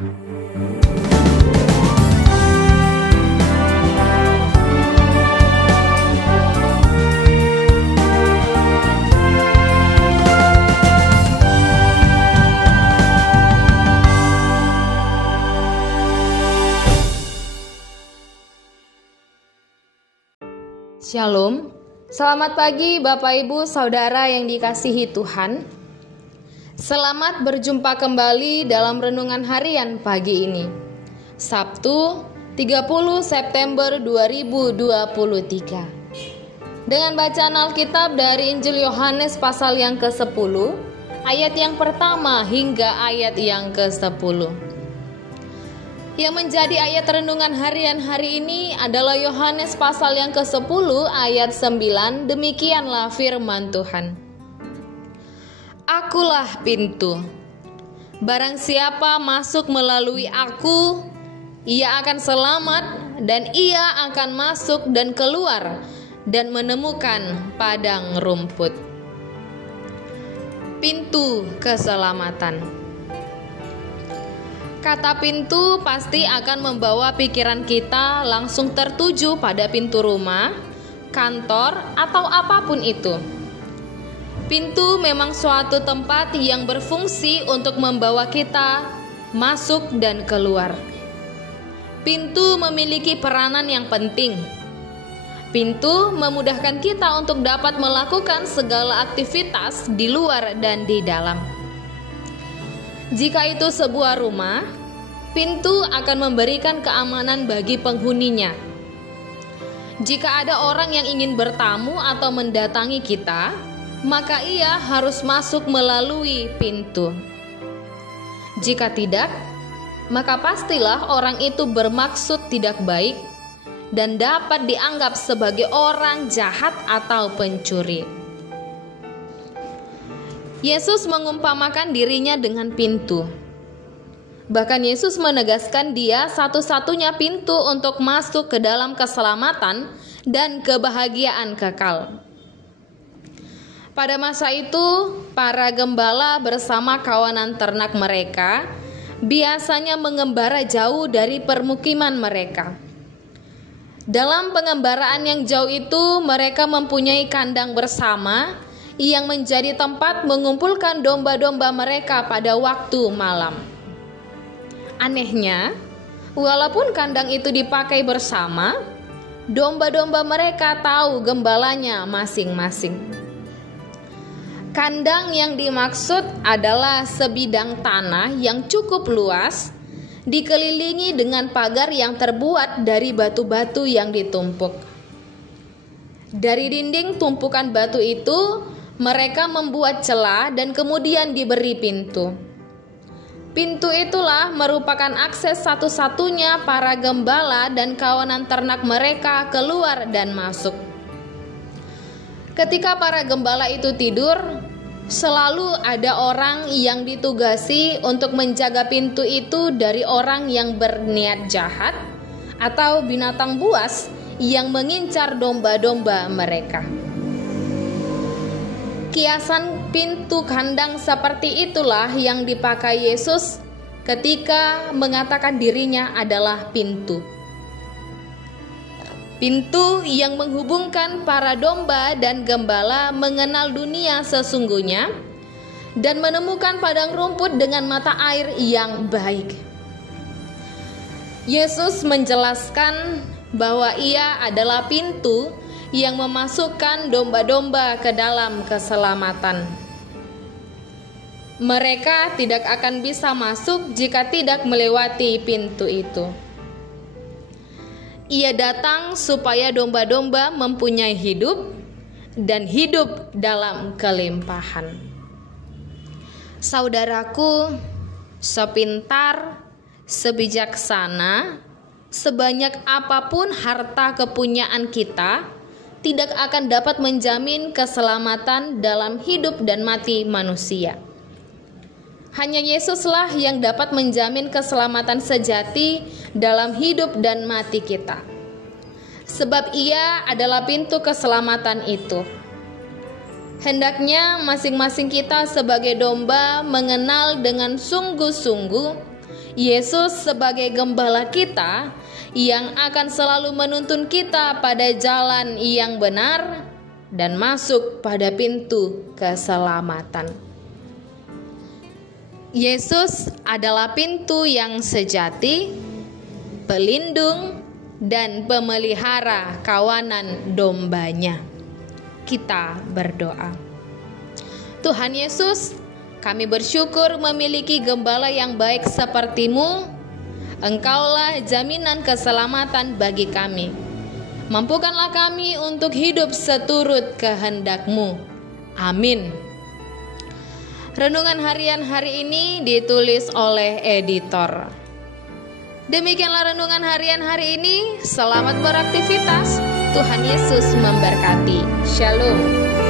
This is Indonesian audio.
Shalom, selamat pagi Bapak Ibu Saudara yang dikasihi Tuhan. Selamat berjumpa kembali dalam renungan harian pagi ini, Sabtu 30 September 2023. Dengan bacaan Alkitab dari Injil Yohanes pasal yang ke-10, ayat yang pertama hingga ayat yang ke-10. Yang menjadi ayat renungan harian hari ini adalah Yohanes pasal yang ke-10 ayat 9. Demikianlah firman Tuhan. Akulah pintu. Barang siapa masuk melalui aku, ia akan selamat dan ia akan masuk dan keluar dan menemukan padang rumput. Pintu keselamatan. Kata pintu pasti akan membawa pikiran kita langsung tertuju pada pintu rumah, kantor, atau apapun itu. Pintu memang suatu tempat yang berfungsi untuk membawa kita masuk dan keluar. Pintu memiliki peranan yang penting. Pintu memudahkan kita untuk dapat melakukan segala aktivitas di luar dan di dalam. Jika itu sebuah rumah, pintu akan memberikan keamanan bagi penghuninya. Jika ada orang yang ingin bertamu atau mendatangi kita, maka ia harus masuk melalui pintu. Jika tidak, maka pastilah orang itu bermaksud tidak baik dan dapat dianggap sebagai orang jahat atau pencuri. Yesus mengumpamakan dirinya dengan pintu. Bahkan Yesus menegaskan dia satu-satunya pintu untuk masuk ke dalam keselamatan dan kebahagiaan kekal. Pada masa itu, para gembala bersama kawanan ternak mereka biasanya mengembara jauh dari permukiman mereka. Dalam pengembaraan yang jauh itu, mereka mempunyai kandang bersama yang menjadi tempat mengumpulkan domba-domba mereka pada waktu malam. Anehnya, walaupun kandang itu dipakai bersama, domba-domba mereka tahu gembalanya masing-masing. Kandang yang dimaksud adalah sebidang tanah yang cukup luas, dikelilingi dengan pagar yang terbuat dari batu-batu yang ditumpuk. Dari dinding tumpukan batu itu, mereka membuat celah dan kemudian diberi pintu. Pintu itulah merupakan akses satu-satunya para gembala dan kawanan ternak mereka keluar dan masuk. Ketika para gembala itu tidur, selalu ada orang yang ditugasi untuk menjaga pintu itu dari orang yang berniat jahat atau binatang buas yang mengincar domba-domba mereka. Kiasan pintu kandang seperti itulah yang dipakai Yesus ketika mengatakan dirinya adalah pintu. Pintu yang menghubungkan para domba dan gembala mengenal dunia sesungguhnya dan menemukan padang rumput dengan mata air yang baik. Yesus menjelaskan bahwa ia adalah pintu yang memasukkan domba-domba ke dalam keselamatan. Mereka tidak akan bisa masuk jika tidak melewati pintu itu. Ia datang supaya domba-domba mempunyai hidup dan hidup dalam kelimpahan. Saudaraku, sepintar, sebijaksana, sebanyak apapun harta kepunyaan kita, tidak akan dapat menjamin keselamatan dalam hidup dan mati manusia. Hanya Yesuslah yang dapat menjamin keselamatan sejati dalam hidup dan mati kita. Sebab Ia adalah pintu keselamatan itu. Hendaknya masing-masing kita sebagai domba mengenal dengan sungguh-sungguh Yesus sebagai gembala kita yang akan selalu menuntun kita pada jalan yang benar dan masuk pada pintu keselamatan. Yesus adalah pintu yang sejati, pelindung, dan pemelihara kawanan dombanya. Kita berdoa. Tuhan Yesus, kami bersyukur memiliki gembala yang baik seperti-Mu. Engkaulah jaminan keselamatan bagi kami. Mampukanlah kami untuk hidup seturut kehendak-Mu. Amin. Renungan harian hari ini ditulis oleh editor. Demikianlah renungan harian hari ini. Selamat beraktivitas. Tuhan Yesus memberkati. Shalom.